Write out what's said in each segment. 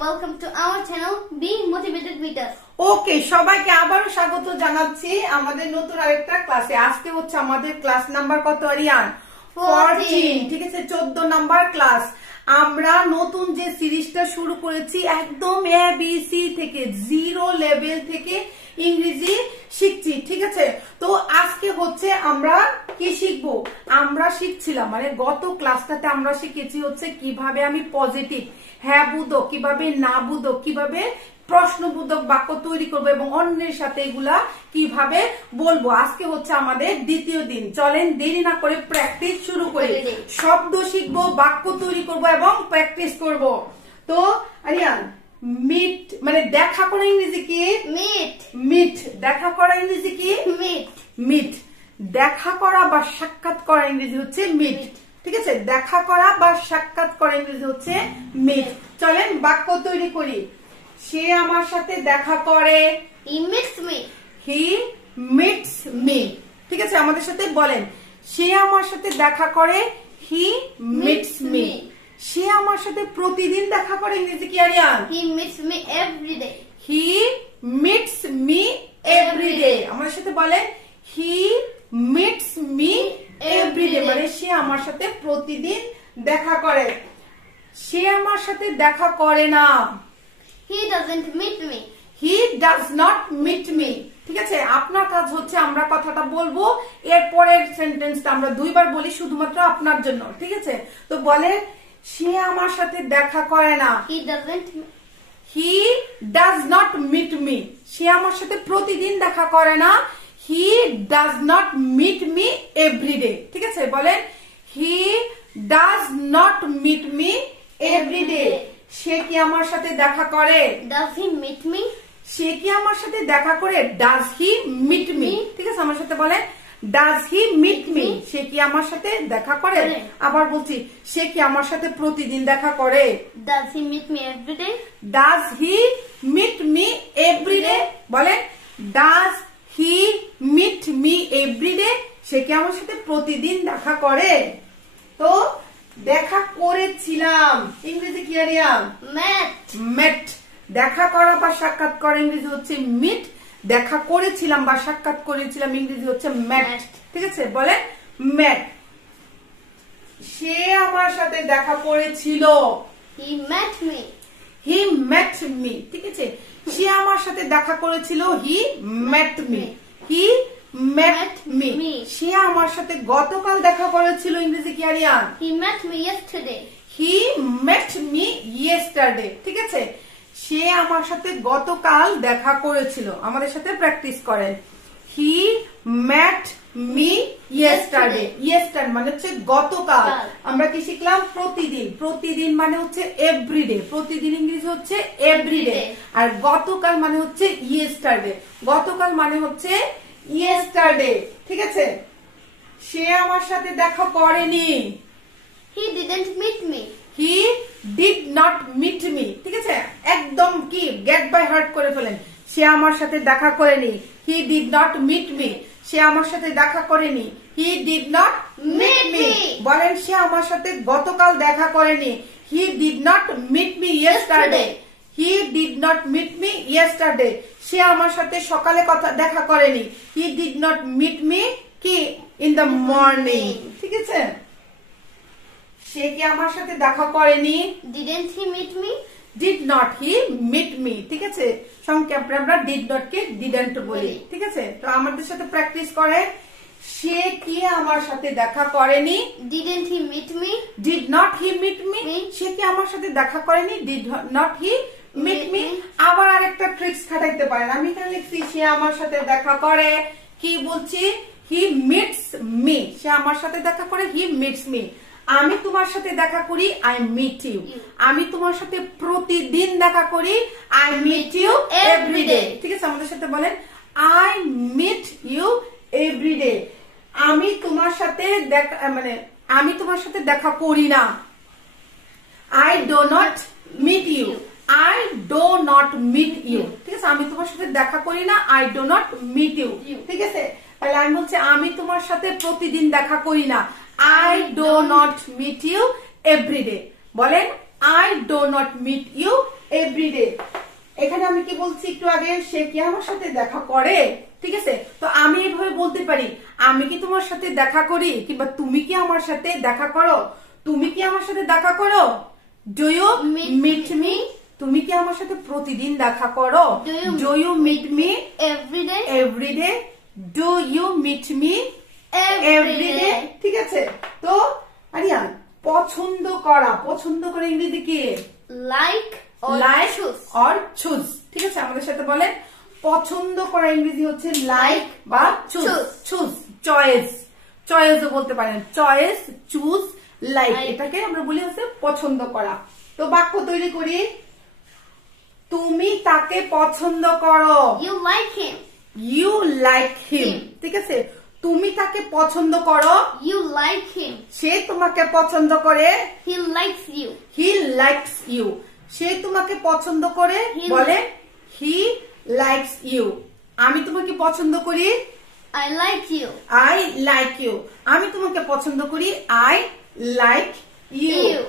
welcome to our channel Be Motivated with us. ওকে সবাইকে আবারো স্বাগত জানাচ্ছি আমাদের নতুন আরেকটা ক্লাসে। আজকে হচ্ছে আমাদের ক্লাস নাম্বার কত আরিয়ান? 14। ঠিক আছে, 14 নাম্বার ক্লাস। আমরা নতুন যে সিরিজটা শুরু করেছি একদম এবিসি থেকে, জিরো লেভেল থেকে ইংরেজি শিখছি। ঠিক আছে, তো আজকে হচ্ছে আমরা কি শিখবো? আমরা শিখছিলাম মানে গত ক্লাসটাতে আমরা শিখেছি হচ্ছে কিভাবে আমি পজিটিভ হ্যাঁ বুঝো, কিভাবে না বুঝো, কিভাবে প্রশ্নবোধক বাক্য তৈরি করবো এবং অন্যের সাথে এগুলা কিভাবে বলবো। আজকে হচ্ছে আমাদের দ্বিতীয় দিন। চলেন দেরি না করে প্র্যাকটিস শুরু করি। শব্দ শিখবো, বাক্য তৈরি করব এবং প্র্যাকটিস করব। তো আরিয়ান, মিট মানে দেখা করা ইংরেজি কি? Meet. মিট। দেখা করা ইংরেজি কি? Meet. মিট। দেখা করা বা সাক্ষাৎ করা ইংরেজি হচ্ছে মিট। ঠিক আছে, দেখা করা বা সাক্ষাৎ করা ইংরেজি হচ্ছে মিট। চলেন বাক্য তৈরি করি। সে আমার সাথে দেখা করে। He meets me. He meets me. ঠিক আছে, আমাদের সাথে বলেন। সে আমার সাথে দেখা করে। He meets me. সে আমার সাথে প্রতিদিন দেখা করে ইংরেজি কি Aryan? He meets me every day. He meets me everyday. আমাদের সাথে বলেন হি মিটস মি এভরিডে, মানে সে আমার সাথে প্রতিদিন দেখা করে। সে আমার সাথে দেখা করে না। He doesn't meet me. He does not meet me. ঠিক আছে, আপনার কাজ হচ্ছে আমরা কথাটা বলবো, এরপরের সেন্টেন্সটা আমরা দুইবার বলি শুধুমাত্র আপনার জন্য। ঠিক আছে, তো বলে সে আমার সাথে দেখা করে না। He doesn't. He does not meet me. সে আমার সাথে প্রতিদিন দেখা করে না। He does not meet me everyday. ঠিক আছে, বলেন he does not meet me every day. সে কি আমার সাথে দেখা করে? Does he meet me? সে কি আমার সাথে দেখা করে? Does he meet me. ঠিক আছে, আমার সাথে বলেন ডাজ হি মিট মি। সে কি আমার সাথে দেখা করে? আবার বলছি, সে কি আমার সাথে প্রতিদিন দেখা করে? Does he meet me every day? Does he meet me every day. বলেন does he meet me every day. সে কি আমার সাথে প্রতিদিন দেখা করে? তো দেখা করেছিলাম ইংরেজি কি আরিয়ান? Met. মেট। দেখা করা বা সাক্ষাৎ করা ইংরেজি হচ্ছে মিট। দেখা করেছিলাম বা সাক্ষাৎ করেছিলাম ইংরেজি হচ্ছে ম্যাট। ঠিক আছে, বলে ম্যাট। সে আমার সাথে দেখা করেছিল। He met me. He met me. ঠিক আছে, সে আমার সাথে দেখা করেছিল। হি মেট মি। হি মেট মি। সে আমার সাথে গতকাল দেখা করেছিল ইংরেজি কি Aryan? He met me yesterday. He met me yesterday. ঠিক আছে, সে আমার সাথে গতকাল দেখা করেছিল। আমাদের সাথে প্র্যাকটিস করেন। হি মেট মি ইয়েস্টারডে। ইয়েস্টারডে মানে হচ্ছে গতকাল। আমরা কি শিখলাম? প্রতিদিন। প্রতিদিন মানে হচ্ছে এভরিডে। প্রতিদিন ইংরেজি হচ্ছে এভরিডে। আর গতকাল মানে হচ্ছে ইয়েস্টারডে। গতকাল মানে হচ্ছে ইয়েস্টারডে। ঠিক আছে, সে আমার সাথে দেখা করেনি। He didn't meet me. He did not meet me. ঠিক আছে, একদম কি গেট বাই হার্ট করে ফেলেন। সে আমার সাথে দেখা করেনি। He did not meet me. সে আমার সাথে দেখা করেনি। He did not meet me. বলেন সে আমার সাথে গতকাল দেখা করেনি। He did not meet me yesterday. He did not meet me yesterday. সে আমার সাথে সকালে দেখা করেনি। He did not meet me কি ইন দ্য মর্নিং। ঠিক আছে, সে কি আমার সাথে দেখা করেনি? Didn't he meet me? Did not he meet me. ঠিক আছে, সংক্ষেপে আমরা ডিড নট কে ডিডন্ট বলি। ঠিক আছে, তো আমাদের সাথে প্র্যাকটিস করে। সে কি আমার সাথে দেখা করেনি? Didn't he meet me? Did not he meet me. সে কি আমার সাথে দেখা করেনি? Did not he meet me. আবার আরেকটা ট্রিক্স খাটাইতে পারেন। আমি এখানে লিখছি সে আমার সাথে দেখা করে। কি বলছি? হি মিটস মি। সে আমার সাথে দেখা করে। He meets me. আমি তোমার সাথে দেখা করি। I meet you. আমি তোমার সাথে প্রতিদিন দেখা করি। I meet you everyday. ঠিক আছে, আমাদের সাথে বলেন আই মিট ইউ এভরিডে। আমি তোমার সাথে দেখা মানে আমি তোমার সাথে দেখা করি না। I do not meet you. I do not meet you. ঠিক আছে, আমি তোমার সাথে দেখা করি না। I do not meet you. ঠিক আছে, তাহলে আমি বলছি আমি তোমার সাথে প্রতিদিন দেখা করি না। I do not meet you every day. বলেন I do not meet you every বলছি একটু আগে সে কি আমার সাথে দেখা করে, ঠিক আছে? তো আমি এইভাবে বলতে পারি, আমি কি তোমার সাথে দেখা করি, কিংবা তুমি কি আমার সাথে দেখা করো, তুমি কি আমার সাথে দেখা করো। ডু ইউ মিট মি, তুমি কি আমার সাথে প্রতিদিন দেখা করো। Do you meet me everyday, do you meet me everyday, ঠিক আছে? তো আরিয়ান, পছন্দ করা, পছন্দ করে ইংরেজি কি? লাইক অর চুজ, ঠিক আছে? আমাদের সাথে বলে পছন্দ করা ইংরেজি হচ্ছে লাইক বা চুজ। চুজ, চয়েস, চয়েসও বলতে পারেন, চয়েস, চুজ, লাইক, এটাকে আমরা বলি হচ্ছে পছন্দ করা। তো বাক্য তৈরি করি, তুমি তাকে পছন্দ করো। You like him, you like him, ঠিক আছে? তুমি তাকে পছন্দ করো। ইউ লাইক হিম, সে তোমাকে পছন্দ করে। He likes you, he likes you, সে তোমাকে পছন্দ করে, বলে হি লাইকস ইউ। আমি তোমাকে পছন্দ করি, I like you, I like you. আমি তোমাকে পছন্দ করি, আই লাইক ইউ।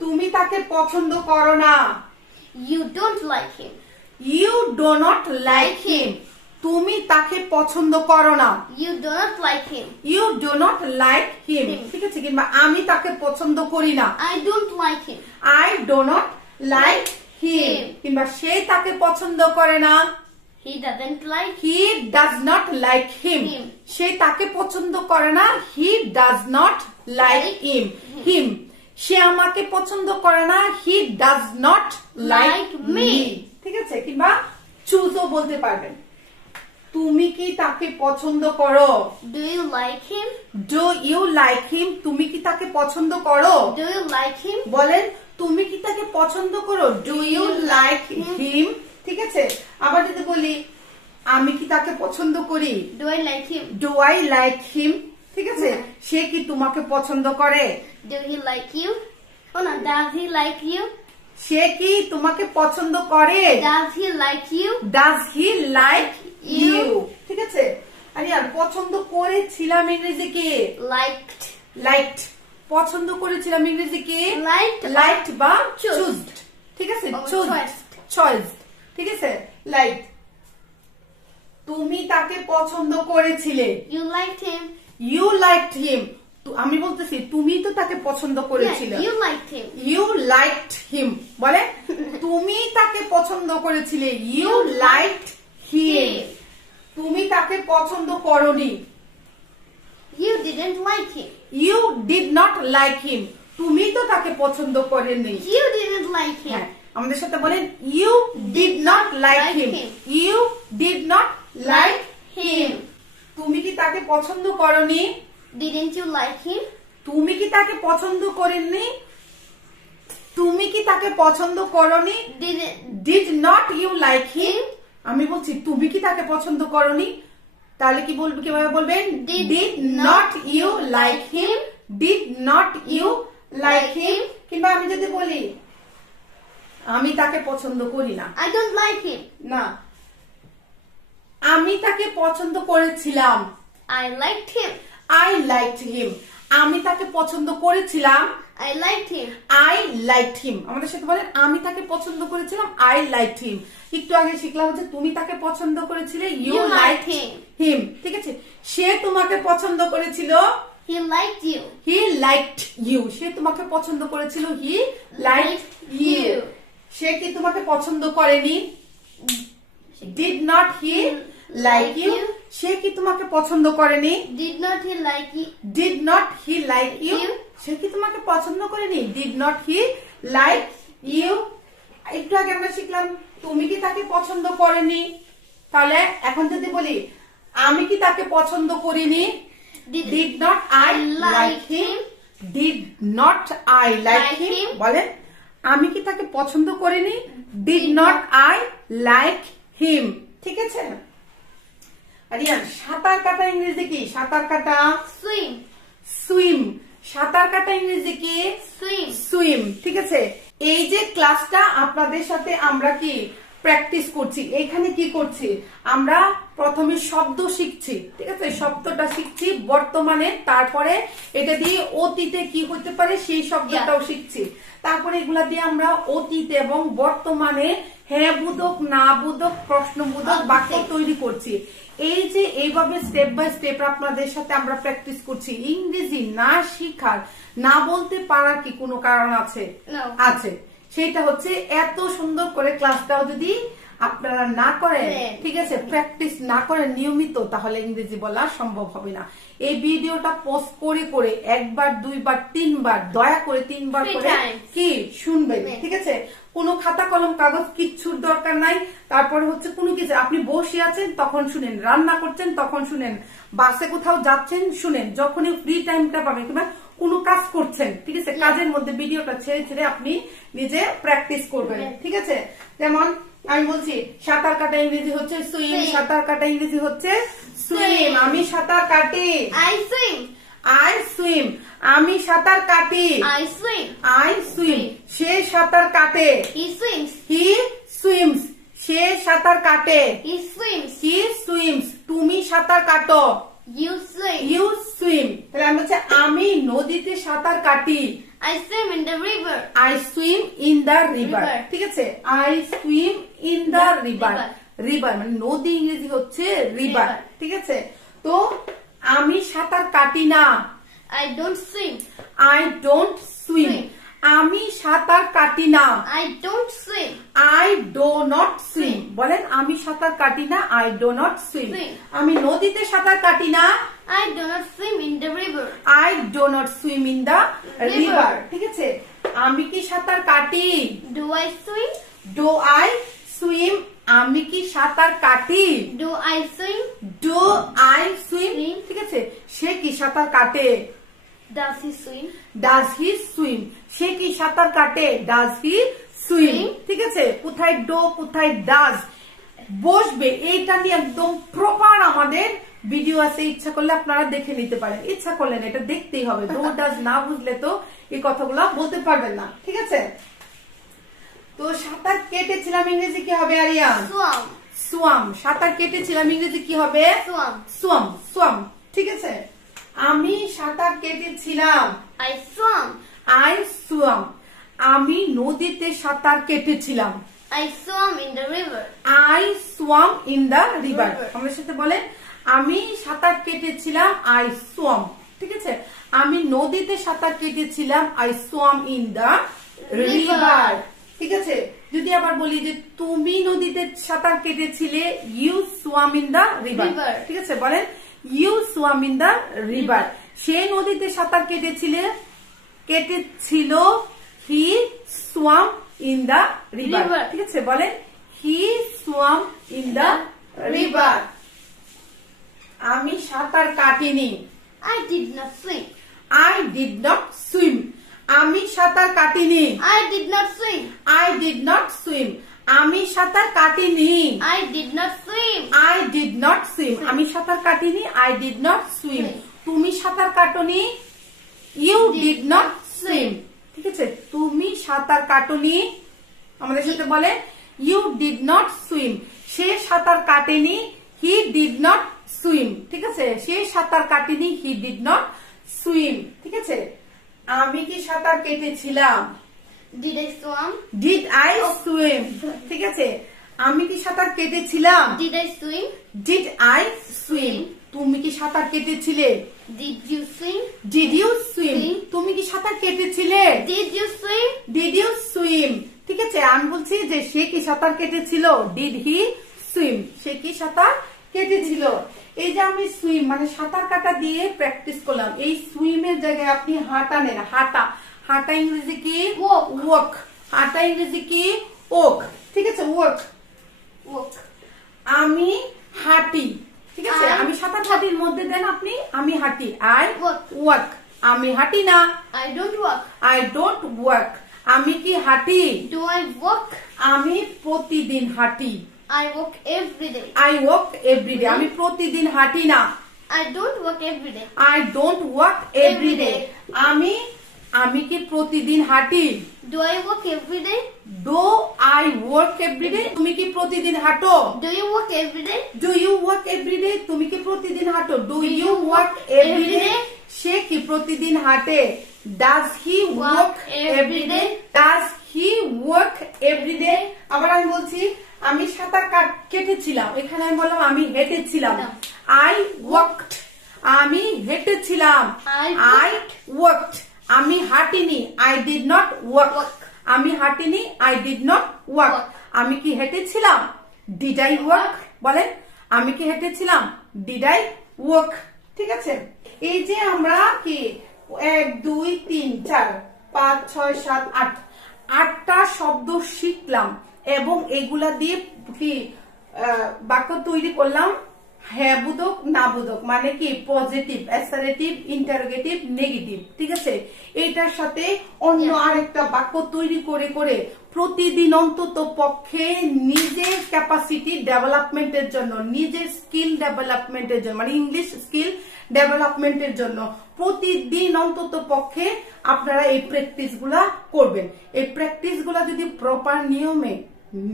তুমি তাকে পছন্দ করো না, you don't like him, you do not like him. তুমি তাকে পছন্দ করো না, you do not like him, you do not like him, ঠিক আছে? কিংবা আমি তাকে পছন্দ করি না, I don't like him, I do not like him. কিংবা সে তাকে পছন্দ করে না, he doesn't like, he does not like him. সে তাকে পছন্দ করে না, he does not like him. হিম, সে আমাকে পছন্দ করে না, he does not like me, ঠিক আছে? কিংবা চুজও বলতে পারবেন, তুমি কি তাকে পছন্দ করো। Do you like him, do you like him, তুমি কি তাকে পছন্দ করো। ডু ইউ লাইক হিম, বলেন তুমি কি তাকে পছন্দ করো। ডু ইউ লাইক হিম, ঠিক আছে? আবার যদি বলি আমি কি তাকে পছন্দ করি, do I like him, do I like him, ঠিক আছে? সে কি তোমাকে পছন্দ করে। ডু হি লাইক ইউ, ও না, ডাজ হি লাইক ইউ, সে কি তোমাকে পছন্দ করে। Does he like you, does he like you, ঠিক আছে? আরে আর পছন্দ করেছিলাম ইংরেজি কি। লাইকড, লাইকড, পছন্দ করেছিলাম ইংরেজি কি। লাইকড, লাইকড বা choose, চুজড, ঠিক আছে? or চুজ, choiced, চয়েস, ঠিক আছে? লাইক, তুমি তাকে পছন্দ করেছিলে। you liked him, you liked him, আমি বলতেছি তুমি তো তাকে পছন্দ করেছিলে। yeah, you liked him, you liked him, বলে তুমি তাকে পছন্দ করেছিলে। You liked him. তুমি তাকে পছন্দ করনি। you didn't like him, you did not like him, তুমি তো তাকে পছন্দ করেননি। you didn't like him, হ্যাঁ, আমাদের সাথে বলেন you did not like him, you did not like him. তুমি কি তাকে পছন্দ করনি। didn't you like him, তুমি কি তাকে পছন্দ করেননি। তুমি কি তাকে পছন্দ করনি। Did not you like him. আমি বলছি তুমি কি তাকে পছন্দ করনি, তাহলে কি বলবে, কিভাবে বলবেন। Did not you like him, did not you like him. কিংবা আমি যদি বলি আমি তাকে পছন্দ করি না, I don't like him, না, আমি তাকে পছন্দ করেছিলাম। I liked him, I liked him, আমি তাকে পছন্দ করেছিলাম। I liked him, I liked him. আমাদের সাথে বলেন আমি তাকে পছন্দ করেছিলাম, আই লাইকড হিম। একটু আগে শিখলাম হচ্ছে তুমি তাকে পছন্দ করেছিলে, ইউ লাইকড হিম, ঠিক আছে? সে তোমাকে পছন্দ করেছিল, he liked you, he liked you. সে তোমাকে পছন্দ করেছিল, হি লাইকড ইউ। সে কি তোমাকে পছন্দ করেনি, did not he like you. সে কি তোমাকে পছন্দ করেনি, did not he like you, did not he like you. সে কি তোমাকে পছন্দ করেনি, did not he like you. একটু আগে আমরা শিখলাম তুমি কি তাকে পছন্দ করেনি, তাহলে এখন যদি বলি আমি কি তাকে পছন্দ করিনি, did not I like him, did not I like হিম। বলেন আমি কি তাকে পছন্দ করিনি, did not I like him, ঠিক আছে? রিয়ান, সাঁতার কাটা ইংরেজি কি। সাঁতার কাটা, swim, সুইম। সাঁতার কাটা ইংরেজি কি, swim, সুইম, ঠিক আছে? এই যে ক্লাসটা আপনাদের সাথে আমরা কি প্র্যাকটিস করছি। এইখানে কি করছি, আমরা প্রথমে শব্দ শিখছি, ঠিক আছে, শব্দটা শিখছি বর্তমানে, তারপরে এটা দিয়ে অতীতে কি হতে পারে সেই শব্দটাও শিখছি, তারপরে এগুলা দিয়ে আমরা অতীত এবং বর্তমানে হ্যাঁ বোধক না বোধক প্রশ্নবোধক বাক্য তৈরি করছি। এই যে এইভাবে স্টেপ বাই স্টেপ আপনাদের সাথে আমরা প্র্যাকটিস করছি। ইংরেজি না শিখার, না বলতে পারার কি কোনো কারণ আছে? আছে। সেটা হচ্ছে এত সুন্দর করে ক্লাসটাও যদি আপনারা না করেন, ঠিক আছে, প্র্যাকটিস না করেন নিয়মিত, তাহলে ইংরেজি বলা সম্ভব হবে না। এই ভিডিওটা পোস্ট করে করে একবার, দুইবার, তিনবার, দয়া করে 3 বার করে কি শুনবেন, ঠিক আছে। কোনো খাতা কলম কাগজ কিচ্ছুর দরকার নাই। তারপরে হচ্ছে কোনো কিছু, আপনি বসে আছেন তখন শুনেন, রান্না করছেন তখন শুনেন, বাসে কোথাও যাচ্ছেন শুনেন, যখনই ফ্রি টাইমটা পাবেন কিংবা কোনো কাজ করছেন, ঠিক আছে, কাজের মধ্যে ভিডিওটা ছেড়ে ছেড়ে আপনি নিজে প্র্যাকটিস করবেন, ঠিক আছে। যেমন আমি বলছি সাঁতার কাটা ইংরেজি হচ্ছে সুইম, সাঁতার কাটা ইংরেজি হচ্ছে সুইম। আমি সাঁতার কাটি, I swim. I swim. আমি সাঁতার কাটি, I swim. I swim. সে সাঁতার কাটে, He swims. He swims. সে সাঁতার কাটে, He swims. He swims. তুমি সাঁতার কাটো, You swim. You swim. তাহলে আমি বলছি আমি নদীতে সাঁতার কাটি, I swim in the river. I swim in the river, River. ঠিক আছে। I swim in the The river. river. River মানে নদী ইংরেজি হচ্ছে রিভার, River. ঠিক আছে। তো আমি সাঁতার কাটি না, I don't swim. I don't swim. Swim. আমি সাঁতার কাটি না, I don't swim. I do not swim. বলেন আমি সাঁতার কাটি না, I do not swim. Swim. আমি নদীতে সাঁতার কাটি না, I do not swim in the river. I do not swim in the River. River, ঠিক আছে। আমি কি সাঁতার কাটি, Do I swim? Do I swim. আমি কি সাঁতার কাটি, Do I swim? Do I swim, Swim. ঠিক আছে। সে কি সাঁতার কাটে, Does he swim? Does he swim. সে কি সাঁতার কাটে, ডাজ হি সুইম, Swim. ঠিক আছে। কোথায় ডো কোথায় ডাজ বসবে এইটা নিয়ে একদম প্রপার আমাদের ভিডিও আছে, ইচ্ছা করলে আপনারা দেখে নিতে পারেন, ইচ্ছা করলেন এটা দেখতেই হবে। ডো ডাজ না বুঝলে তো এই কথাগুলো বলতে পারবেন না, ঠিক আছে। তো সাঁতার কেটেছিলাম ইংরেজি কি হবে আরিয়ান? Swam. সোয়াম। সাঁতার কেটেছিলাম ইংরেজি কি হবে? Swam. সোয়াম, সোয়াম, ঠিক আছে। আমি সাঁতার কেটেছিলাম, I swam. I swamp. আমি নদীতে সাঁতার কেটেছিলাম, I swam in the river. I swam in the river. River. আমাদের সাথে বলেন আমি সাঁতার কেটেছিলাম, আই সোয়াম, ঠিক আছে। আমি নদীতে সাঁতার কেটেছিলাম, I swam in the river, ঠিক আছে। যদি আবার বলি যে তুমি নদীতে সাঁতার কেটেছিলে, you swam in the river, River. ঠিক আছে। বলেন you swam in the river. সে নদীতে সাঁতার কেটেছিল, he swam in the river, River. ঠিক আছে। বলেন he swam in the river. আমি সাঁতার কাটিনি, I did not swim. I did not swim. আমি সাঁতার কাটিনি, I did not swim. I did not swim. আমি সাঁতার কাটিনি, I did not swim. I did not swim. আমি সাঁতার কাটিনি, I did not swim. Swim. তুমি সাঁতার কাটোনি, you Did did not not swim, swim. ঠিক আছে। তুমি সাঁতার কাটোনি, আমাদের সাথে বলে ইউ ডিড নট সুইম। সে সাঁতার কাটেনি, হি ডিড নট সুইম, ঠিক আছে। সে সাঁতার কাটেনি, হি ডিড নট সুইম, ঠিক আছে। আমি কি সাঁতার কেটেছিলাম, Did I swam? Did I swim, ঠিক আছে। আমি কি সাঁতার কেটেছিলাম, Did I swim? Did I swim. তুমি কি সাঁতার কেটেছিলে, Did you swim? Did you swim. Swim. তুমি কি সাঁতার কেটেছিলে, Did you swim? Did you swim, ঠিক আছে। আমি বলছি যে সে কি সাঁতার কেটেছিল, ডিড হি সুইম। সে কি সাঁতার কেটেছিল। এই যে আমি সুইম মানে সাঁতার কাটা দিয়ে প্র্যাকটিস করলাম। এই সুইমের জায়গায় আপনি হাঁটা নেন, হাঁটা। হাঁটা ইংরেজি কি, Walk. ওয়াক। হাঁটা ইংরেজি কি, ওক, ঠিক আছে, ওয়াক। Walk. আমি হাঁটি, ঠিক আছে। I- আমি সাঁতার কাটির মধ্যে দেন আপনি আমি হাঁটি, আই Walk. ওয়াক। আমি হাঁটি না, I don't walk. I don't walk. আমি কি হাঁটি, Do I walk? আমি প্রতিদিন হাঁটি, I walk every day. I walk everyday. আমি প্রতিদিন হাঁটি না, I don't walk every day. I don't walk everyday. আমি কি প্রতিদিন হাঁটি, Do I walk every day? Do I work everyday, তুমি কি প্রতিদিন হাঁটো? Do you work every day? Do you work everyday, তুমি কি প্রতিদিন হাঁটো? ডু ইউ ওয়ার্ক এভরিডে, সে কি প্রতিদিন হাঁটে? Does he work everyday, does he work everyday. আবার আমি বলছি আমি সাঁতার কেটেছিলাম, এখানে আমি বললাম আমি হেঁটেছিলাম। আই ওয়ার্কড, আমি হেঁটেছিলাম। আই ওয়ার্কড, আমি হাঁটিনি। আই ডিড নট ওয়ার্ক, আমি হাঁটিনি। I did not walk. আমি কি হেঁটেছিলাম? Did I work? বলেন, আমি কি হেঁটেছিলাম? Did I work? ঠিক আছে, এই যে আমরা কি 1 2 3 4 5 6 7 8 8টা শব্দ শিখলাম এবং এগুলা দিয়ে কি বাক্য তৈরি করলাম। হ্যাঁ বোধক, না বোধক, মানে কি পজিটিভ, অ্যাসারেটিভ, ইন্টারোগেটিভ, নেগেটিভ। ঠিক আছে, এইটার সাথে অন্য আরেকটা বাক্য তৈরি করে করে প্রতিদিন অন্তত পক্ষে নিজের ক্যাপাসিটি ডেভেলপমেন্টের জন্য, নিজের স্কিল ডেভেলপমেন্টের জন্য, মানে ইংলিশ স্কিল ডেভেলপমেন্টের জন্য প্রতিদিন অন্তত পক্ষে আপনারা এই প্র্যাকটিস গুলা করবেন। এই প্র্যাকটিস গুলা যদি প্রপার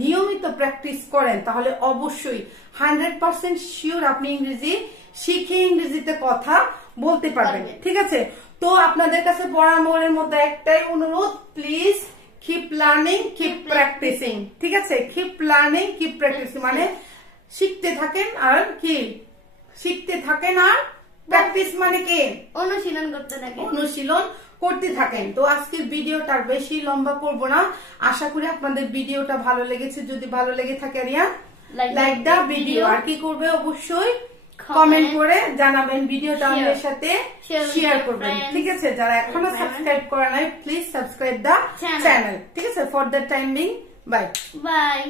নিয়মিত প্র্যাকটিস করেন তাহলে অবশ্যই 100% শিওর আপনি ইংরেজি শিখে ইংরেজিতে কথা বলতে পারবেন। ঠিক আছে, তো আপনাদের কাছে পড়ানোর মধ্যে একটাই অনুরোধ, please keep learning, keep practising. ঠিক আছে, কিপ লার্নিং, কিপ প্র্যাকটিসিং মানে শিখতে থাকেন আর কি শিখতে থাকেন, আর প্র্যাকটিস মানে কি অনুশীলন করতে থাকেন, অনুশীলন করতে থাকেন। তো আজকের ভিডিওটা বেশি লম্বা করব না, আশা করি আপনাদের ভিডিওটা ভালো লেগেছে। যদি ভালো লেগে থাকে রিয়ান লাইক দা ভিডিও, আর কি করবে অবশ্যই কমেন্ট করে জানাবেন, ভিডিওটা আমাদের সাথে শেয়ার করবেন। ঠিক আছে, যারা এখনো সাবস্ক্রাইব করে নাই প্লিজ সাবস্ক্রাইব দা চ্যানেল। ঠিক আছে, for the time being bye bye.